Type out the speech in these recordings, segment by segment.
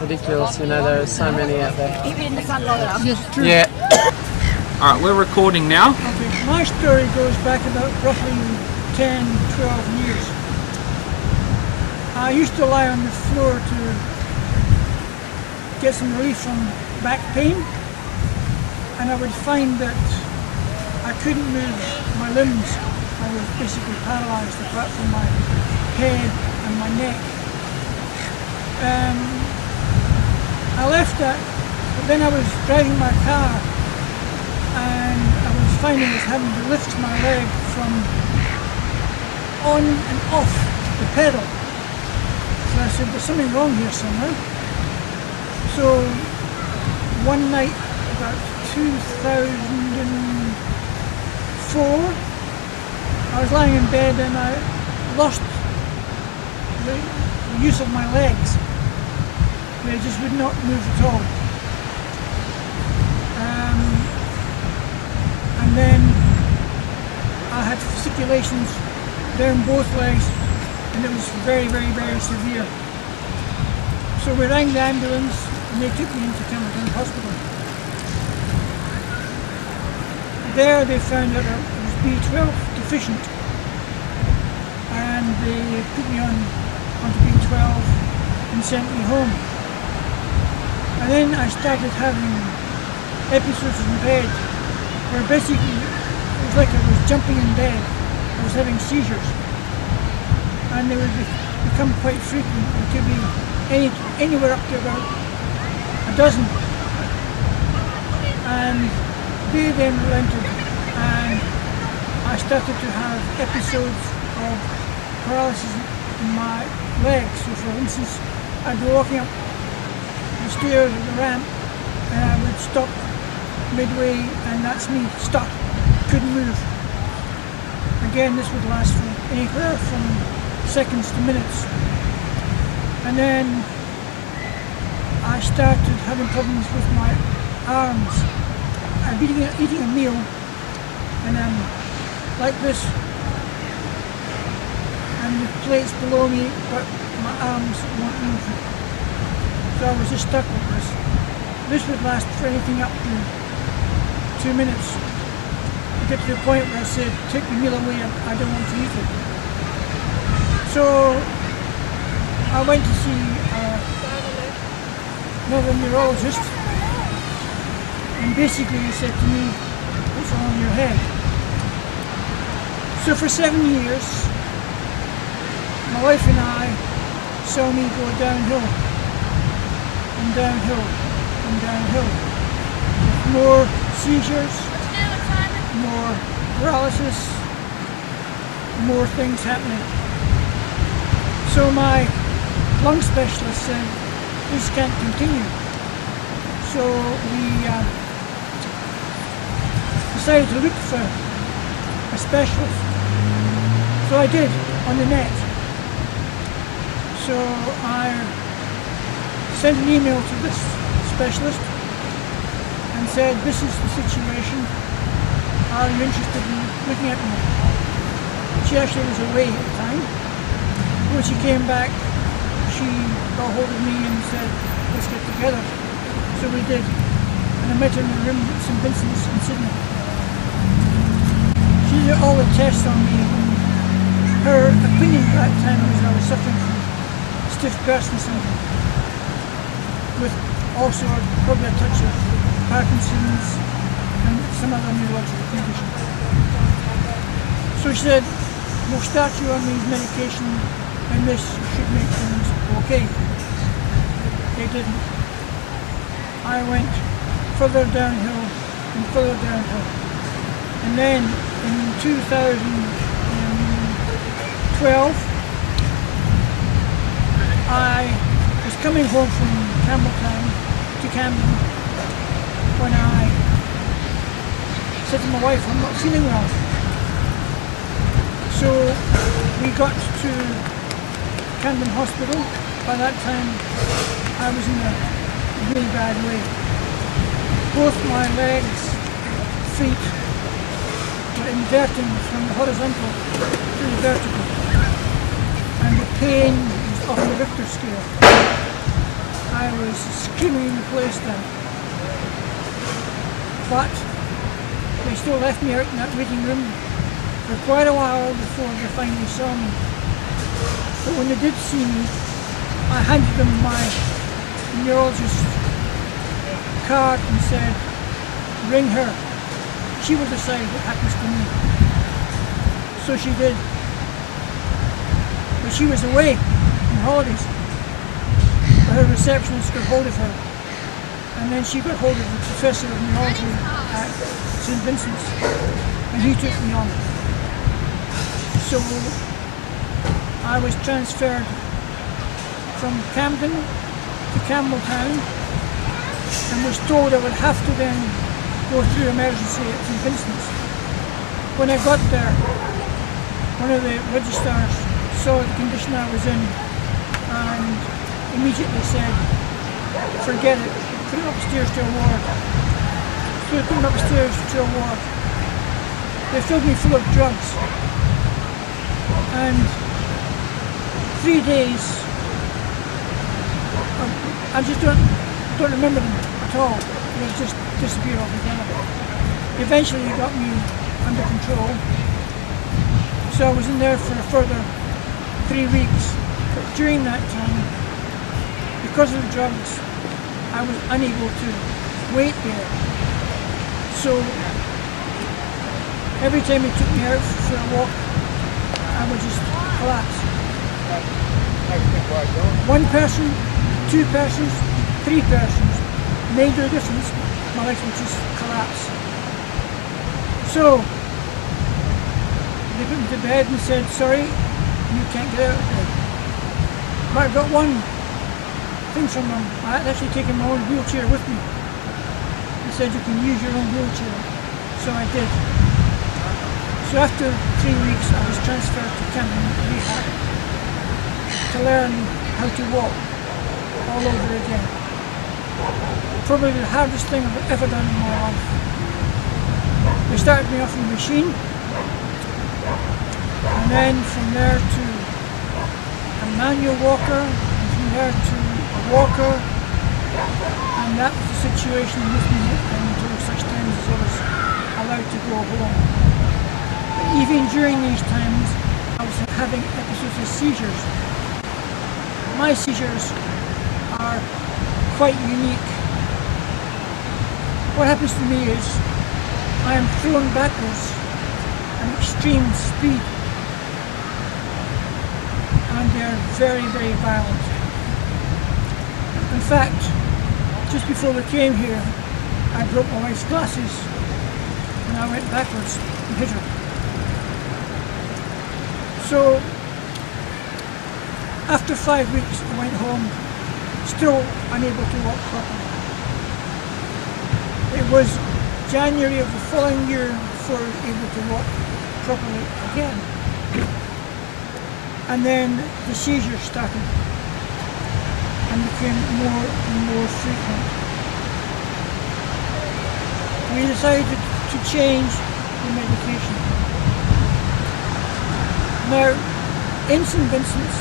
ridiculous, you know, there are so many out there. Yes, true. Yeah. Alright, we're recording now. Okay, my story goes back about roughly 10, 12 years. I used to lie on the floor to get some relief from back pain, and I would find that I couldn't move my limbs. I was basically paralysed apart from my head and my neck. I left that, but then I was driving my car and I was finding I was having to lift my leg from on and off the pedal. So I said, there's something wrong here somewhere. So one night, about 2004, I was lying in bed and I lost the use of my legs. They just would not move at all. And then I had fasciculations down both legs, and it was very, very, very severe. So we rang the ambulance and they took me into Campbelltown Hospital. There they found out I was B12 deficient, and they put me onto B12 and sent me home. And then I started having episodes in bed where basically it was like I was jumping in bed. I was having seizures, and they would become quite frequent. It could be anywhere up to about a dozen. And they then relented, and I started to have episodes of paralysis in my legs. So for instance, I'd be walking up the stairs or the ramp and I would stop midway, and that's me, stuck, couldn't move. Again, this would last for anywhere from seconds to minutes. And then I started having problems with my arms. I'm eating a meal and I'm like this, and the plate's below me, but my arms won't move. So I was just stuck with this. This would last for anything up to 2 minutes. I get to the point where I said, take the meal away, I don't want to eat it. So I went to see another neurologist, and basically he said to me, what's wrong with your head? So for 7 years, my wife and I saw me go downhill and downhill and downhill. More seizures, more paralysis, more things happening. So my lung specialist said, this can't continue. So we decided to look for a specialist. So I did, on the net. So I sent an email to this specialist and said, this is the situation, are you interested in looking at me? She actually was away at the time. When she came back, she got hold of me and said, let's get together. So we did. And I met her in the room at St Vincent's in Sydney. She did all the tests on me. Her opinion at that time was I was suffering from stiff person syndrome, with also probably a touch of Parkinson's and some other neurological condition. So she said, we'll start you on these medications and this should make things okay. They didn't. I went further downhill and further downhill. And then in 2012, I was coming home from Campbelltown to Camden when I said to my wife, I'm not feeling well. So we got to Camden Hospital. By that time I was in a really bad way. Both my legs, feet were inverting from the horizontal to the vertical, and the pain was off the Richter scale. I I was screaming the place down. But they still left me out in that waiting room for quite a while before they finally saw me. But when they did see me, I handed them my neurologist card and said, ring her. She will decide what happens to me. So she did. But she was away on holidays. But her receptionist got hold of her. And then she got hold of the professor of neurology at St. Vincent's. And he took me on. So I was transferred from Camden to Campbelltown and was told I would have to then go through emergency at St. Vincent's. When I got there, one of the registrars saw the condition I was in and immediately said, forget it, put it upstairs to a ward. So they put me upstairs to a ward. They filled me full of drugs. And 3 days, I just don't remember them at all. They just disappeared altogether. Eventually they got me under control. So I was in there for a further 3 weeks. But during that time, because of the drugs, I was unable to wait there. So every time he took me out for a walk, I would just collapse. One person, 2 persons, 3 persons made no difference. My legs would just collapse. So they put me to bed and said, sorry, you can't get out of bed. But I got one thing from them. I had actually taken my own wheelchair with me. They said you can use your own wheelchair. So I did. So after 3 weeks I was transferred to Camden Rehab to learn how to walk all over again. Probably the hardest thing I've ever done in my life. They started me off on the machine, and then from there to a manual walker, and from there to a walker, and that was the situation with me until such times as I was allowed to go home. But even during these times, I was having episodes of seizures. My seizures are quite unique. What happens to me is I am thrown backwards at extreme speed, and they're very, very violent. In fact, just before we came here, I broke my wife's glasses and I went backwards and hit her. So after 5 weeks I went home, still unable to walk properly. It was January of the following year before I was able to walk properly again. And then the seizures started and became more and more frequent. We decided to change the medication. Now, in St. Vincent's,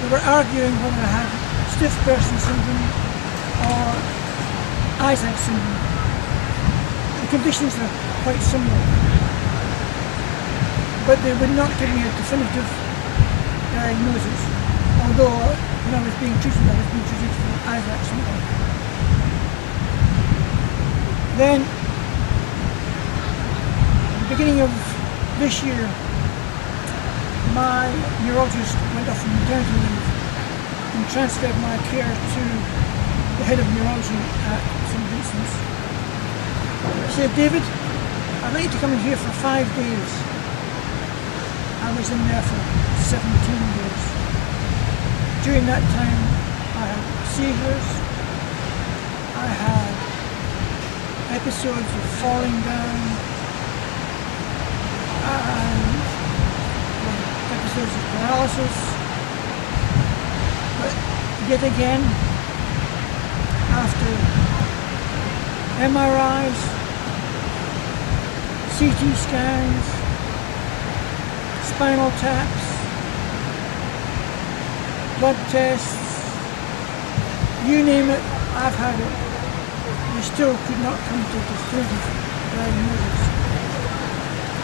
they were arguing whether I had stiff person syndrome or Isaac syndrome. The conditions are quite similar, but they would not give me a definitive diagnosis, although when I was being treated, I was being treated for Isaac syndrome. Then, at the beginning of this year, my neurologist went off on maternity leave and transferred my care to the head of neurology at St. Vincent's. He said, David, I'd like you to come in here for 5 days. I was in there for 17 days. During that time, I had seizures, I had episodes of falling down, and episodes of paralysis. But yet again, after MRIs, CT scans, spinal taps, blood tests, You name it, I've had it. They still could not come to definitive diagnosis.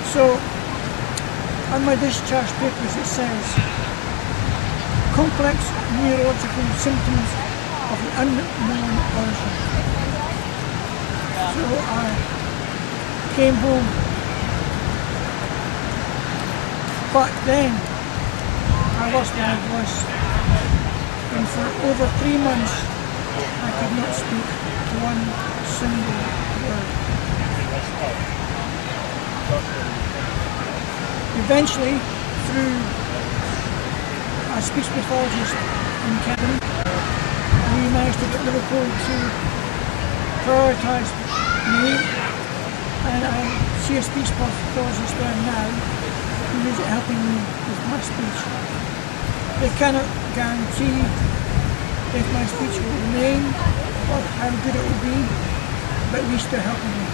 So, on my discharge papers it says, complex neurological symptoms of an unknown origin. So I came home, but then I lost my voice, and for over 3 months I could not speak one single word. Eventually, through a speech pathologist in Canada, we managed to get Liverpool to prioritise me, and I see a speech pathologist there now who is helping me with my speech. They cannot guarantee if my speech will remain or how good it will be, but at least they're helping me.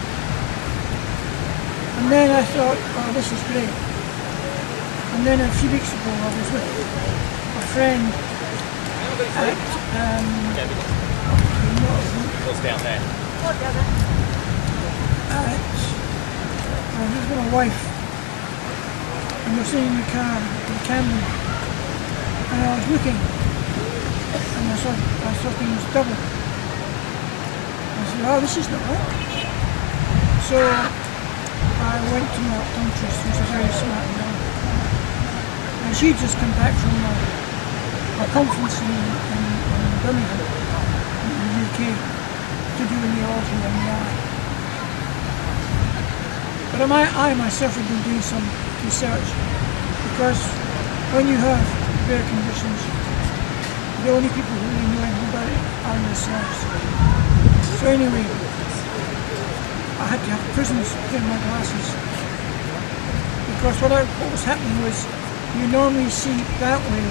And then I thought, oh, this is great. And then a few weeks ago I was with a friend at I was with my wife, and we're sitting in the car in Camden, and I was looking, and I saw things double. I said, oh, this is not right. So I went to my optometrist, who's a very smart man, and she'd just come back from a conference in Birmingham, in the UK, to do neurology on the eye. But I myself have been doing some research, because when you have rare conditions, the only people who really know anything about it are yourselves. So anyway, I had to have prisms in my glasses, because what was happening was, you normally see that way,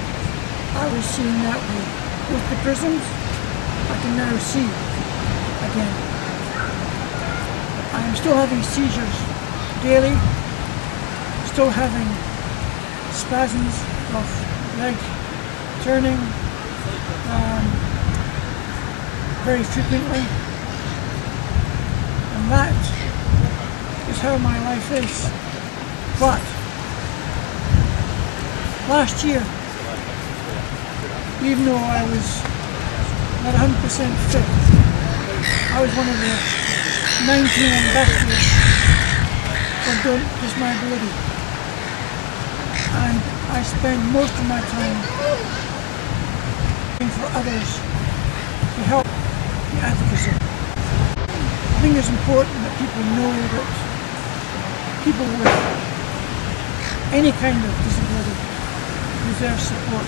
I was seeing that way. With the prisms, I can now see again. I am still having seizures daily, still having spasms of leg turning very frequently, and that is how my life is. But last year, even though I was not 100% fit, I was one of the 19 ambassadors for Don't Disability, and I spend most of my time looking for others to help the advocacy. I think it's important that people know that people with any kind of disability deserve support,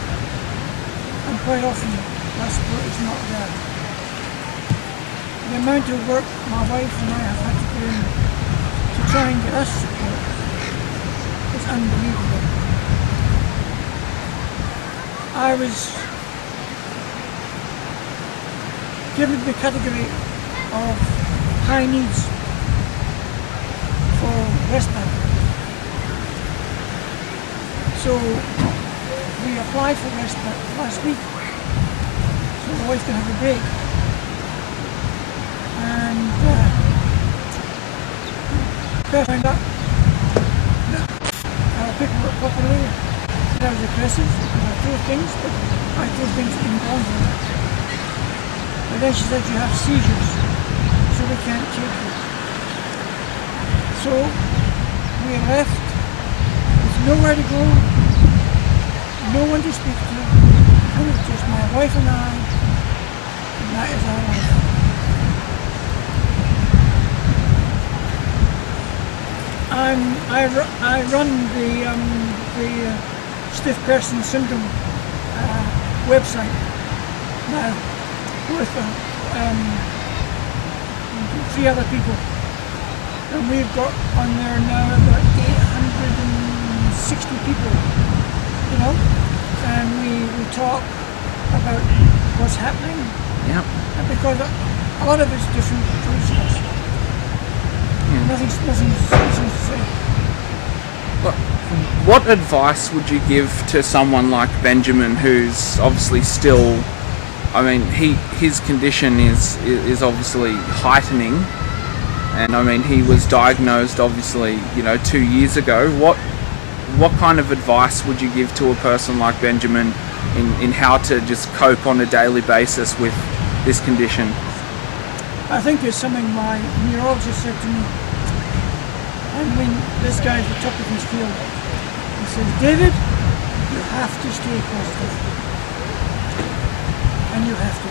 and quite often that support is not there. The amount of work my wife and I have had to put in to try and get us support is unbelievable. I was given the category of high needs for respite. So we applied for respite last week, so my wife can have a break. And first I found out that our paperwork properly, that I was aggressive because I threw things, but I threw things involuntarily. But then she said, you have seizures, so we can't take you. So we left with nowhere to go, no one to speak to, and it's just my wife and I, and that is our life. I run the stiff person syndrome website now with 3 other people, and we've got on there now about 860 people, you know, and we talk about what's happening. Yep. And because a lot of it's different for each of us. Nothing's to say. Look, what advice would you give to someone like Benjamin, who's obviously still I mean, his condition is obviously heightening, and I mean, he was diagnosed obviously, you know, 2 years ago. What kind of advice would you give to a person like Benjamin in how to just cope on a daily basis with this condition? I think it's something my neurologist said to me. I mean, this guy's the top of his field. He says, David, you have to stay positive. And you have to.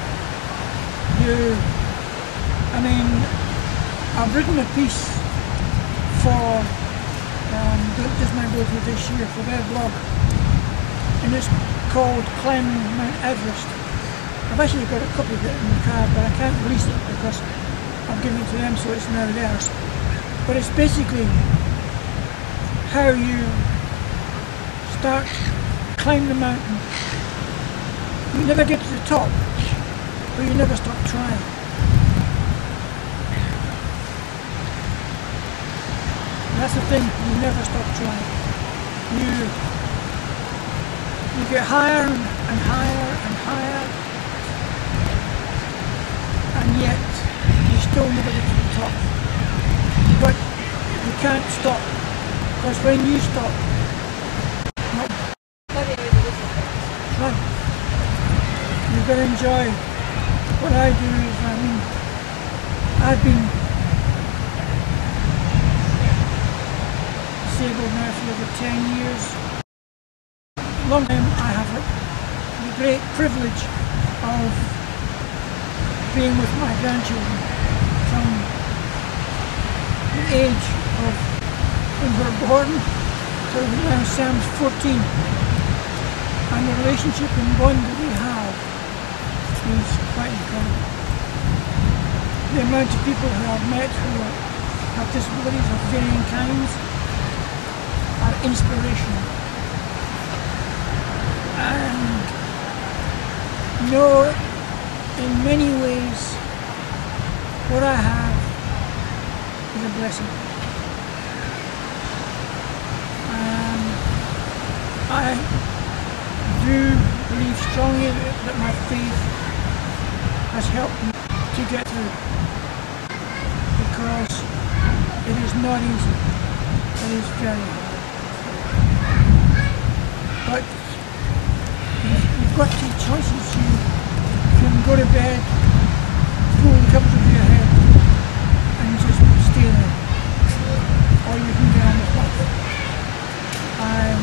I mean, I've written a piece for Just Might Go Through this year for their blog, and it's called Climbing Mount Everest. I've actually got a copy of it in the car, but I can't release it because I've given it to them, so it's now theirs. But it's basically how you start to climb the mountain. You never get to the top, but you never stop trying. That's the thing, you never stop trying. You get higher and higher and higher, and yet you still never get to the top. But you can't stop, because when you stop, you've got to enjoy. What I do is, I mean, I've been disabled now for over 10 years. Long time I have the great privilege of being with my grandchildren from the age of when they were born till now Sam's 14. And the relationship and bond that we have is quite incredible. The amount of people who I've met who have disabilities of varying kinds are inspirational. And you know, in many ways, what I have is a blessing. And I do believe strongly that my faith has helped me to get through, because it is not easy, it is very hard. But you've got two choices. You can go to bed, pull the covers over your head and just stay there, or you can get on with life. I'm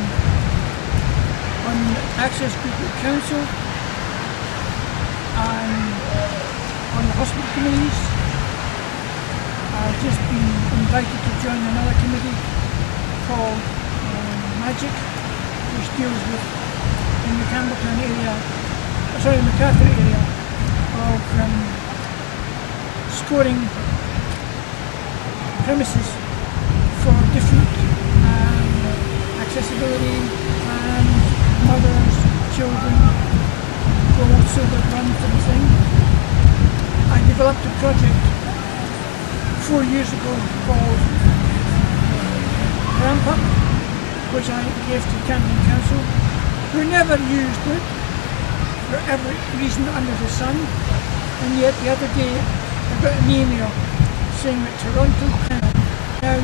on Access Group Council, I'm on the hospital committees. I've just been invited to join another committee called Magic, which deals with in the Campbelltown area, sorry, MacArthur area, of scoring premises for different accessibility and mothers, children, gold, silver, bronze sort of thing. I developed a project 4 years ago called Ramp Up, which I gave to Camden Council, who never used it for every reason under the sun, and yet the other day I got an email saying that Toronto, Canada now